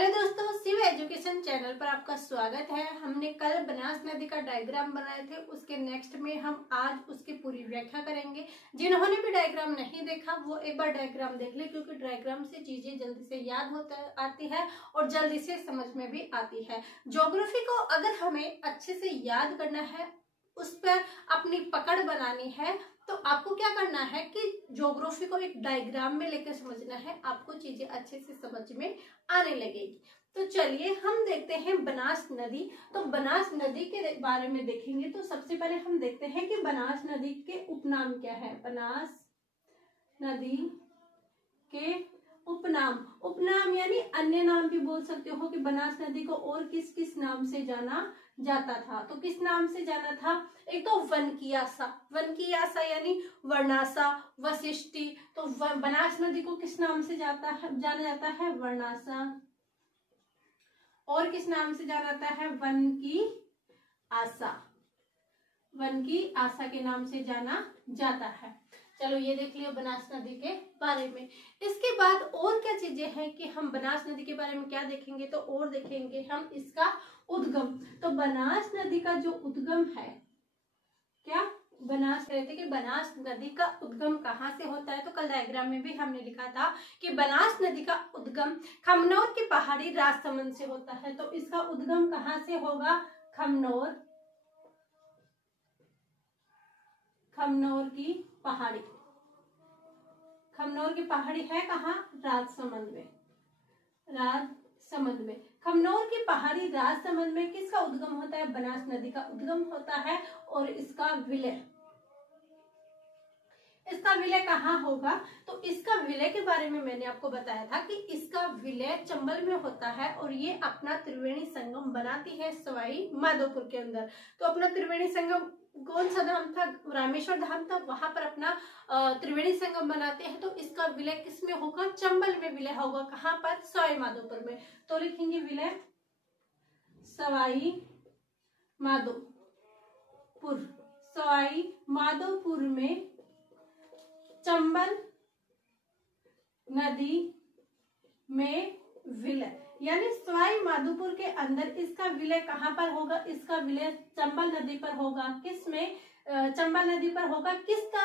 Hello दोस्तों, Shiv education channel पर आपका स्वागत है। हमने कल बनास नदी का डायग्राम बनाए थे, उसके नेक्स्ट में हम आज उसकी पूरी व्याख्या करेंगे। जिन्होंने भी डायग्राम नहीं देखा वो एक बार डायग्राम देख ले, क्योंकि डायग्राम से चीजें जल्दी से याद आती है और जल्दी से समझ में भी आती है। ज्योग्राफी को अगर हमें अच्छे से याद करना है, उस पर अपनी पकड़ बनानी है, तो आपको क्या करना है कि ज्योग्राफी को एक डायग्राम में लेकर समझना है। आपको चीजें अच्छे से समझ में आने लगेगी। तो चलिए हम देखते हैं बनास नदी। तो बनास नदी के बारे में देखेंगे तो सबसे पहले हम देखते हैं कि बनास नदी के उपनाम क्या है। बनास नदी के उपनाम यानी अन्य नाम भी बोल सकते हो कि बनास नदी को और किस किस नाम से जाना जाता था। तो किस नाम से जाना था? एक तो वनकियासा यानी वर्णासा, वशिष्टि। तो बनास नदी को किस नाम से जाना जाता है? वर्णासा। और किस नाम से जाना जाता है? वन की आशा के नाम से जाना जाता है। चलो ये देख लियो बनास नदी के बारे में। इसके बाद और क्या चीजें हैं कि हम बनास नदी के बारे में क्या देखेंगे, तो और देखेंगे हम इसका उद्गम। तो बनास नदी का जो उद्गम है, क्या बनास कहते कि बनास नदी का उद्गम कहाँ से होता है। तो कल डायग्राम में भी हमने लिखा था कि बनास नदी का उद्गम खमनोर की पहाड़ी राजसमंद से होता है। तो इसका उद्गम कहाँ से होगा? खमनोर की पहाड़ी है कहाँ? राजसमंद में। खमनोर की पहाड़ी राजसमंद में किसका उद्गम होता है? बनास नदी का उद्गम होता है। और इसका विलय कहाँ होगा? तो इसका विलय के बारे में मैंने आपको बताया था कि इसका विलय चंबल में होता है और ये अपना त्रिवेणी संगम बनाती है सवाई माधोपुर के अंदर। तो अपना त्रिवेणी संगम कौन सा धाम था? रामेश्वर धाम था, वहां पर अपना त्रिवेणी संगम बनाते हैं। तो इसका विलय किस में होगा? चंबल में विलय होगा। कहाँ पर? सवाई माधोपुर में। तो लिखेंगे विलय सवाई माधोपुर में चंबल नदी में विलय, यानी सवाई माधोपुर के अंदर इसका विलय कहाँ पर होगा? इसका विलय चंबल नदी पर होगा। किस में? चंबल नदी पर होगा। किसका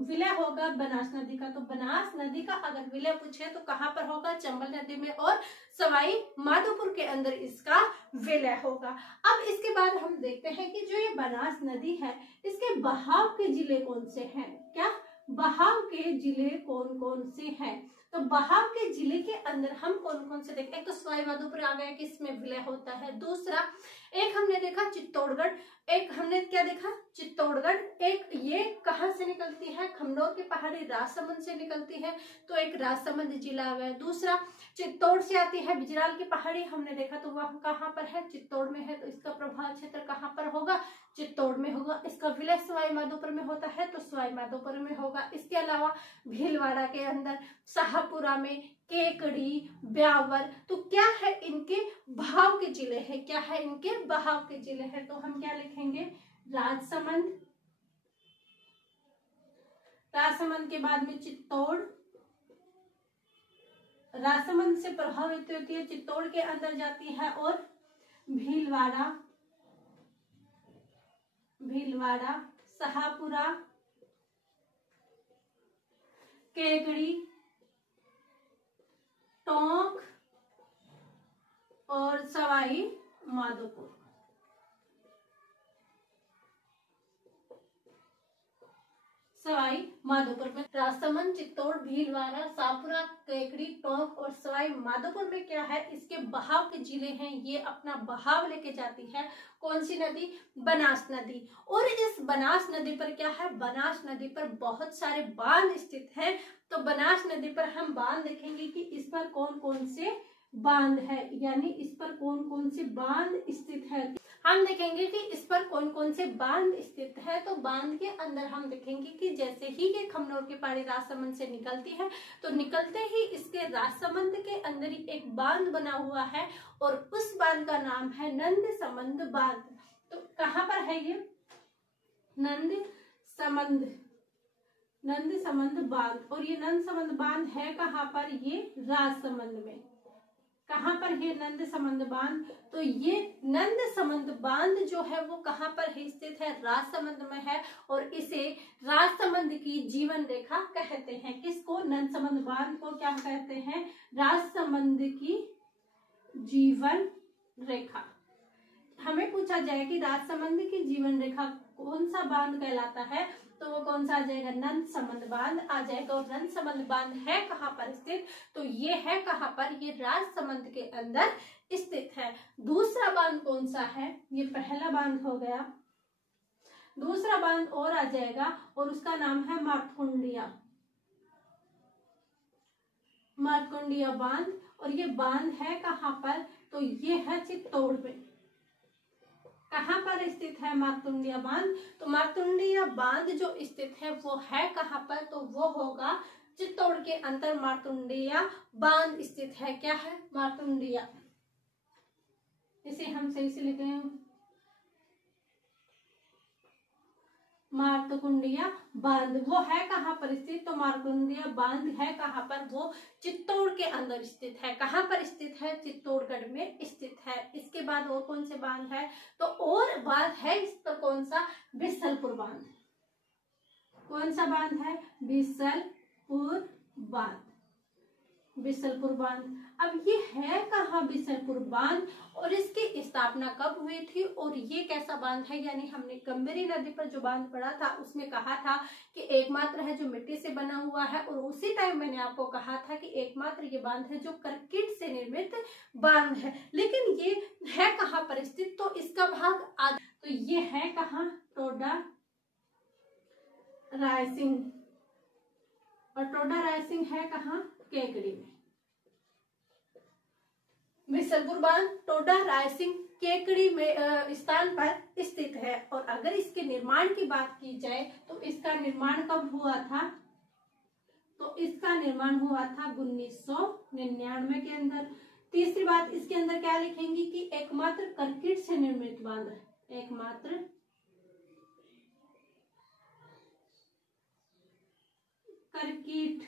विलय होगा? बनास नदी का। तो बनास नदी का अगर विलय पूछे तो कहाँ पर होगा? चंबल नदी में और सवाई माधोपुर के अंदर इसका विलय होगा। अब इसके बाद हम देखते हैं कि जो ये बनास नदी है, इसके बहाव के जिले कौन से हैं? क्या बहाव के जिले कौन कौन से हैं? तो बहाव के जिले के अंदर हम कौन कौन से देखें? एक तो सवाई माधोपुर आ गया कि इसमें विलय होता है। दूसरा एक हमने देखा चित्तौड़गढ़, एक हमने क्या देखा? चित्तौड़गढ़। एक ये कहाँ से निकलती है? खमनोर की पहाड़ी राजसमंद से निकलती है, तो एक राजसमंद जिला आ गया। दूसरा चित्तौड़ से आती है बिजराल की पहाड़ी, हमने देखा तो वह कहाँ पर है? चित्तौड़ में है। तो इसका प्रभाव क्षेत्र कहाँ पर होगा? चित्तौड़ में होगा। इसका विलय सवाई माधोपुर में होता है, तो सवाई माधोपुर में होगा। इसके अलावा भीलवाड़ा के अंदर, शाहपुरा में, केकड़ी, ब्यावर, तो क्या है? इनके बहाव के जिले हैं। क्या है? इनके बहाव के जिले हैं। तो हम क्या लिखेंगे? राजसमंद के बाद में चित्तौड़, राजसमंद से प्रभावित होती है, चित्तौड़ के अंदर जाती है, और भीलवाड़ा, शाहपुरा, केकड़ी, टोंक और सवाई माधोपुर। में राजसमंद, चित्तौड़, भीलवाड़ा, शाहपुरा, केकड़ी, टोंक और सवाई माधोपुर में क्या है? इसके बहाव के जिले हैं। ये अपना बहाव लेके जाती है। कौन सी नदी? बनास नदी। और इस बनास नदी पर क्या है? बनास नदी पर बहुत सारे बांध स्थित हैं। तो बनास नदी पर हम बांध देखेंगे कि इस पर कौन कौन से बांध है, यानी इस पर कौन कौन से बांध स्थित है। हम देखेंगे कि इस पर कौन कौन से बांध स्थित है। तो बांध के अंदर हम देखेंगे कि जैसे ही ये खमनोर की पहाड़ी राजसमंद से निकलती है, तो निकलते ही इसके राजसमंद के अंदर ही एक बांध बना हुआ है, और उस बांध का नाम है नंदसमंद बांध। तो कहाँ पर है ये? नंदसमंद बांध। और ये नंदसमंद बांध है कहाँ पर? ये राजसमंद में। कहाँ पर है नंद समंद बांध? तो ये नंद समंद बांध जो है वो कहाँ पर है स्थित है? राजसमंद में है और इसे राजसमंद की जीवन रेखा कहते हैं। किसको? नंद समंद बांध को क्या कहते हैं? राजसमंद की जीवन रेखा। हमें पूछा जाए कि राजसमंद की जीवन रेखा कौन सा बांध कहलाता है, तो वो कौन सा आ जाएगा? नंद समंद बांध आ जाएगा। और नंद समंद बांध है कहाँ पर स्थित? तो ये है कहाँ पर? ये राजसमंद के अंदर स्थित है। दूसरा बांध कौन सा है? ये पहला बांध हो गया। दूसरा बांध और आ जाएगा और उसका नाम है मारकुंडिया, मारकुंडिया बांध। और ये बांध है कहाँ पर? तो ये है चित्तौड़ में। कहाँ पर स्थित है मारकुंडिया बांध? तो मारकुंडिया बांध जो स्थित है वो है कहाँ पर? तो वो होगा चित्तौड़ के अंदर मारकुंडिया बांध स्थित है। क्या है? मारकुंडिया। इसे हम सही से लिखते हैं मारकुंडिया बांध। वो है कहाँ पर स्थित? तो मारकुंडिया बांध है कहाँ पर? वो चित्तौड़ के अंदर स्थित है। कहाँ पर स्थित है? चित्तौड़गढ़ में स्थित है। इसके बाद और कौन से बांध है? तो और बांध है इस पर कौन सा? बिसलपुर बांध। कौन सा बांध है? बिसलपुर बांध। बिसलपुर बांध। अब ये है कहाँ बिसलपुर बांध और इसकी स्थापना कब हुई थी और ये कैसा बांध है? यानी हमने गंभीरी नदी पर जो बांध पढ़ा था उसमें कहा था कि एकमात्र है जो मिट्टी से बना हुआ है, और उसी टाइम मैंने आपको कहा था कि एकमात्र ये बांध है जो कंक्रीट से निर्मित बांध है। लेकिन ये है कहाँ पर स्थित? तो इसका भाग आधा। तो ये है कहाँ? टोडा रायसिंह। और टोडा रायसिंह है कहाँ? केकड़ी में। बिसलपुर बांध टोडा रायसिंह केकड़ी में स्थान पर स्थित है। और अगर इसके निर्माण की बात की जाए तो इसका निर्माण कब हुआ था? तो इसका निर्माण हुआ था 1999 के अंदर। तीसरी बात इसके अंदर क्या लिखेंगी कि एकमात्र कंक्रीट से निर्मित बांध है। एकमात्र कंक्रीट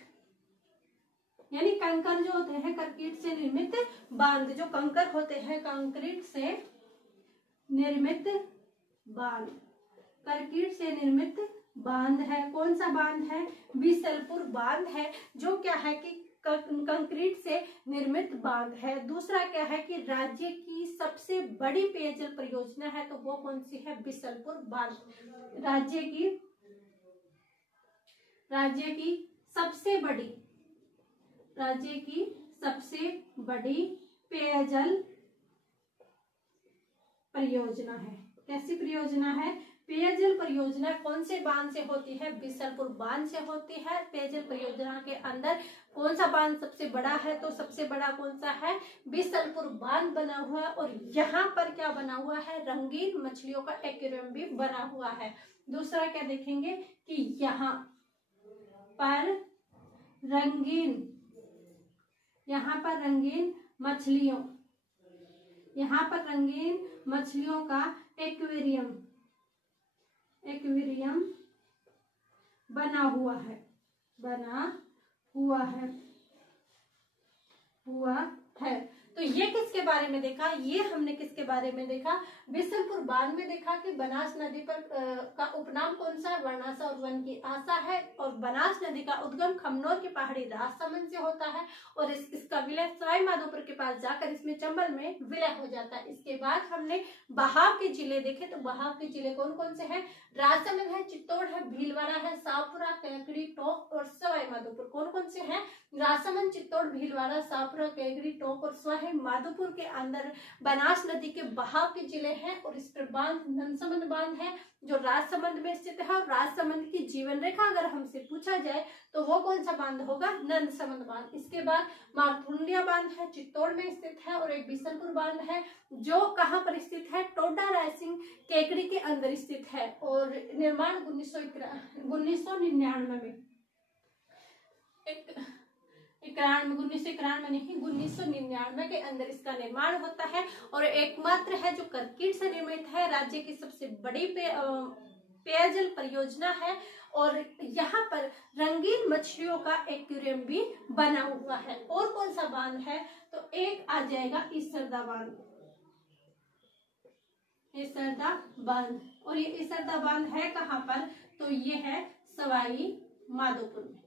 यानी कंकर जो होते हैं कंक्रीट से निर्मित बांध, जो कंकर होते हैं कंक्रीट से निर्मित बांध, कंक्रीट से निर्मित बांध है। कौन सा बांध है? बिसलपुर बांध है, जो क्या है कि कंक्रीट से निर्मित बांध है। दूसरा क्या है कि राज्य की सबसे बड़ी पेयजल परियोजना है, तो वो कौन सी है? बिसलपुर बांध। राज्य की सबसे बड़ी पेयजल परियोजना है। कैसी परियोजना है? पेयजल परियोजना कौन से बांध से होती है? बिसलपुर बांध से होती है। पेयजल परियोजना के अंदर कौन सा बांध सबसे बड़ा है? तो सबसे बड़ा कौन सा है? बिसलपुर बांध बना हुआ है। और यहाँ पर क्या बना हुआ है? रंगीन मछलियों का एक्वेरियम भी बना हुआ है। दूसरा क्या देखेंगे कि यहाँ पर रंगीन मछलियों का एक्वेरियम बना हुआ है। तो ये किसके बारे में देखा? ये हमने किसके बारे में देखा? बिसलपुर बांध में देखा कि बनास नदी पर का उपनाम कौन सा है? वर्णासा और वन की आशा है। और बनास नदी का उद्गम खमनोर के पहाड़ी राजसमंद से होता है और इसका विलय सवाई माधोपुर के पास जाकर इसमें चंबल में विलय हो जाता है। इसके बाद हमने बहाव के जिले देखे, तो बहाव के जिले कौन कौन से हैं? राजसमंद है, चित्तौड़ है, भीलवाड़ा है, शाहपुरा, केकड़ी, टोंक और सवाई माधोपुर। कौन कौन से हैं? राजसमंद, चित्तौड़, भीलवाड़ा, शाहपुरा, केकड़ी, टोंक और सवाई माधोपुर के अंदर बनास नदी के बहाव के जिले हैं। और इस पर बांध नंदसमंद बांध है जो राजसमंद में स्थित है। और राजसमंद की जीवन रेखा अगर हमसे पूछा जाए तो वो कौन सा बांध होगा? नंदसमंद बांध। इसके बाद मारकुंडिया बांध है, चित्तौड़ में स्थित है। और एक बिसलपुर बांध है जो कहाँ पर स्थित है? टोडा रायसिंह केकड़ी के अंदर स्थित है। और निर्माण 1999 में 1999 के अंदर इसका निर्माण होता है। और एकमात्र है जो कंक्रीट से निर्मित है। राज्य की सबसे बड़ी पेयजल परियोजना है और यहाँ पर रंगीन मछलियों का एक्वेरियम भी बना हुआ है। और कौन सा बांध है, तो एक आ जाएगा ईसरदा बांध, ईसरदा बांध। और ये ईसरदा बांध है कहाँ पर, तो ये है सवाई माधोपुर में।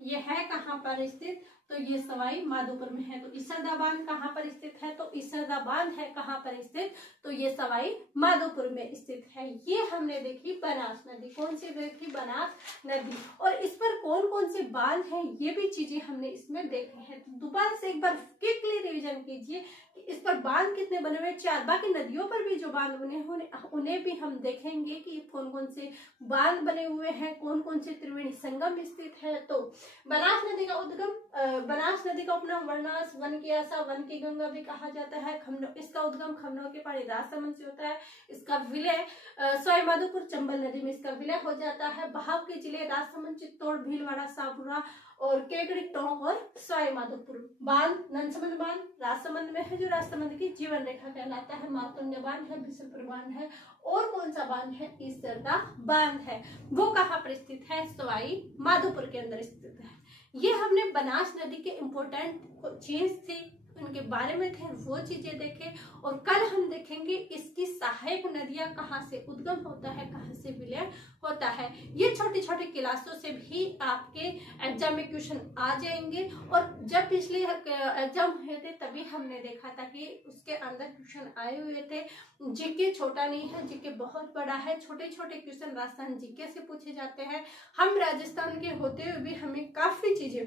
ये है कहाँ पर स्थित, तो ये सवाई माधोपुर में है। तो ईसरदा बांध कहाँ पर स्थित है, तो ईसरदा बांध है कहाँ पर स्थित, तो ये सवाई माधोपुर में स्थित है। ये हमने देखी बनास नदी। कौन सी देखी, बनास नदी। और इस पर कौन कौन से बांध है, ये भी चीजें हमने इसमें देखी है। दोबारा से एक बार क्विकली रिवीजन कीजिए कि इस पर बांध कितने बने हुए, 4। बाकी नदियों पर भी जो बांध बने हुए उन्हें भी हम देखेंगे कि कौन कौन से बांध बने हुए हैं, कौन कौन से त्रिवेणी संगम स्थित है। तो बनास नदी का उद्गम, बनास नदी का उपनाम वर्णास, वन की आशा, वन की गंगा भी कहा जाता है। इसका उद्गम खमनों के पानी राजसमंद से होता है। इसका विलय सवाई माधोपुर चंबल नदी में इसका विलय हो जाता है। बहाव के जिले राजसमंद, चित्तौड़, भीलवाड़ा, सापुरा और केकड़ी, टोंक और सवाई माधोपुर। बांध ननसमंद बांध राजसमंद में है, जो राजसमंद की जीवन रेखा कहलाता है। मातुंड बांध है, बिशनपुर बांध है। और कौन सा बांध है, ईसरदा बांध है। वो कहाँ पर स्थित है, सवाई माधोपुर के अंदर स्थित है। ये हमने बनास नदी के इम्पोर्टेंट चीज थी, उनके बारे में थे, वो चीजें देखे। और कल हम देखेंगे इसकी सहायक नदियां कहाँ से उद्गम होता है, कहाँ से विलय होता है। ये छोटे छोटे क्लासों से भी आपके एग्जाम में क्वेश्चन आ जाएंगे। और जब पिछले एग्जाम हुए थे तभी हमने देखा था कि उसके अंदर क्वेश्चन आए हुए थे। जीके छोटा नहीं है, जीके बहुत बड़ा है। छोटे छोटे क्वेश्चन राजस्थान जीके से पूछे जाते हैं। हम राजस्थान के होते हुए भी हमें काफी चीजें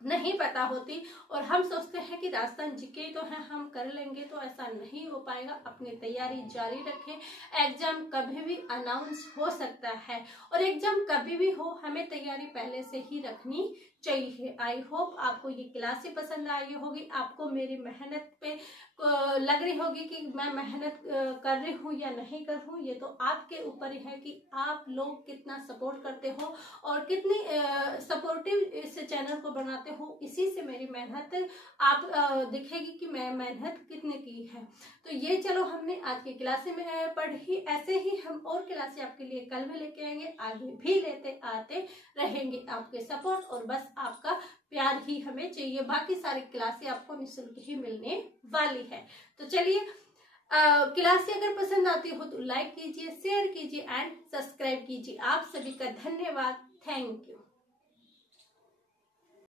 नहीं पता होती और हम सोचते हैं कि राजस्थान जीके तो है, हम कर लेंगे, तो ऐसा नहीं हो पाएगा। अपनी तैयारी जारी रखें। एग्जाम कभी भी अनाउंस हो सकता है और एग्जाम कभी भी हो, हमें तैयारी पहले से ही रखनी चाहिए। आई होप आपको ये क्लासें पसंद आई होगी, आपको मेरी मेहनत पे लग रही होगी कि मैं मेहनत कर रही हूँ या नहीं कर रही हूँ। ये तो आपके ऊपर ही है कि आप लोग कितना सपोर्ट करते हो और कितनी सपोर्टिव इस चैनल को बनाते हो। इसी से मेरी मेहनत आप दिखेगी कि मैं मेहनत कितनी की है। तो ये चलो हमने आज की क्लासे में पढ़ी। ऐसे ही हम और क्लासे आपके लिए कल में लेके आएंगे, आगे भी लेते आते रहेंगे। आपके सपोर्ट और बस आपका प्यार ही हमें चाहिए। बाकी सारी क्लासे आपको निःशुल्क ही मिलने वाली है। तो चलिए, क्लासे अगर पसंद आती हो तो लाइक कीजिए, शेयर कीजिए एंड सब्सक्राइब कीजिए। आप सभी का धन्यवाद। Thank you.